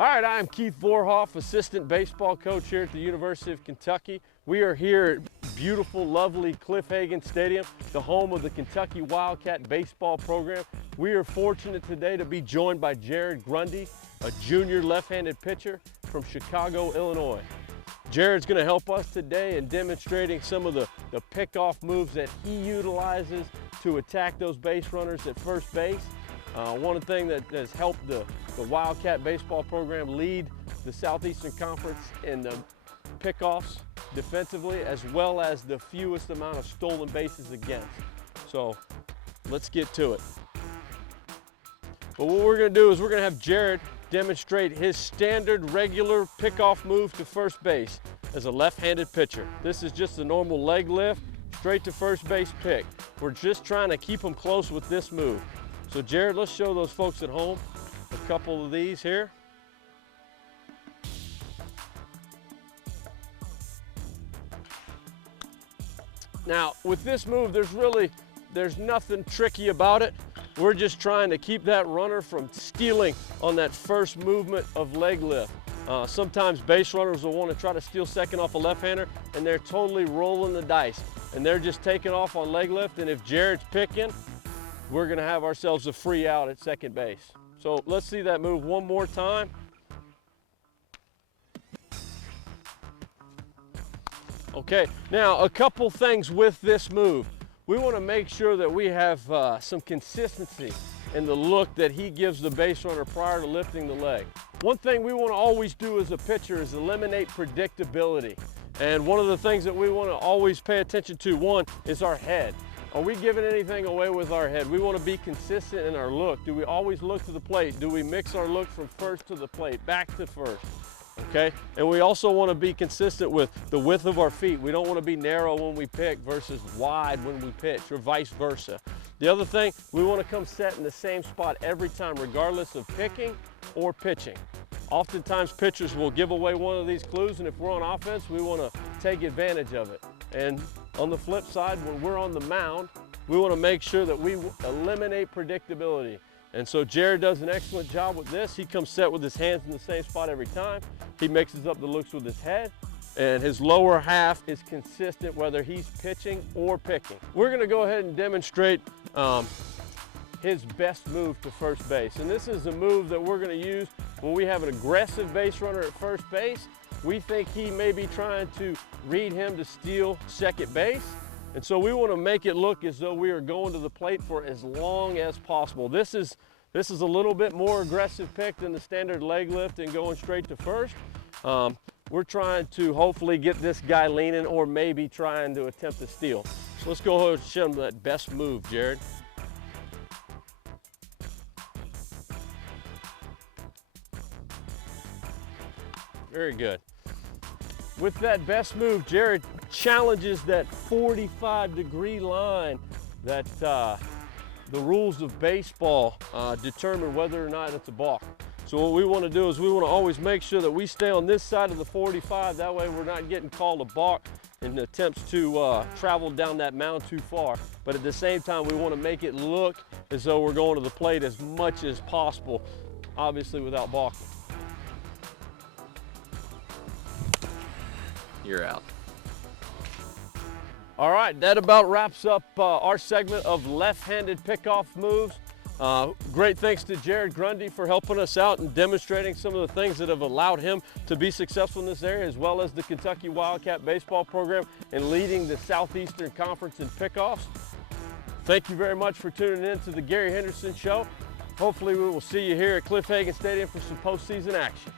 All right, I am Keith Vorhoff, assistant baseball coach here at the University of Kentucky. We are here at beautiful, lovely Cliff Hagan Stadium, the home of the Kentucky Wildcat baseball program. We are fortunate today to be joined by Jerad Grundy, a junior left-handed pitcher from Chicago, Illinois. Jared's going to help us today in demonstrating some of the pickoff moves that he utilizes to attack those base runners at first base. One thing that has helped the Wildcat baseball program lead the Southeastern Conference in the pickoffs defensively, as well as the fewest amount of stolen bases against. So let's get to it. But what we're going to do is we're going to have Jerad demonstrate his standard regular pickoff move to first base as a left-handed pitcher. This is just a normal leg lift, straight to first base pick. We're just trying to keep him close with this move. So Jerad, let's show those folks at home a couple of these here. Now, with this move, there's nothing tricky about it. We're just trying to keep that runner from stealing on that first movement of leg lift. Sometimes base runners will want to try to steal second off a left-hander, and they're totally rolling the dice. And they're just taking off on leg lift, and if Jared's picking, we're going to have ourselves a free out at second base. So let's see that move one more time. Okay, now a couple things with this move. We want to make sure that we have some consistency in the look that he gives the base runner prior to lifting the leg. One thing we want to always do as a pitcher is eliminate predictability. And one of the things that we want to always pay attention to, one, is our head. Are we giving anything away with our head? We want to be consistent in our look. Do we always look to the plate? Do we mix our look from first to the plate, back to first? Okay, and we also want to be consistent with the width of our feet. We don't want to be narrow when we pick versus wide when we pitch, or vice versa. The other thing, we want to come set in the same spot every time, regardless of picking or pitching. Oftentimes pitchers will give away one of these clues, and if we're on offense, we want to take advantage of it. And on the flip side, when we're on the mound, we want to make sure that we eliminate predictability. And so Jerad does an excellent job with this. He comes set with his hands in the same spot every time. He mixes up the looks with his head, and his lower half is consistent whether he's pitching or picking. We're going to go ahead and demonstrate his best move to first base. And this is a move that we're going to use when we have an aggressive base runner at first base. We think he may be trying to read him to steal second base. And so we want to make it look as though we are going to the plate for as long as possible. This is a little bit more aggressive pick than the standard leg lift and going straight to first. We're trying to hopefully get this guy leaning, or maybe trying to attempt to steal. So let's go ahead and show him that best move, Jerad. Very good. With that best move, Jerad challenges that 45-degree line that the rules of baseball determine whether or not it's a balk. So what we want to do is we want to always make sure that we stay on this side of the 45. That way we're not getting called a balk in attempts to travel down that mound too far. But at the same time, we want to make it look as though we're going to the plate as much as possible, obviously without balking. You're out. All right, that about wraps up our segment of left-handed pickoff moves. Great thanks to Jerad Grundy for helping us out and demonstrating some of the things that have allowed him to be successful in this area, as well as the Kentucky Wildcat baseball program and leading the Southeastern Conference in pickoffs. Thank you very much for tuning in to the Gary Henderson Show. Hopefully we will see you here at Cliff Hagan Stadium for some postseason action.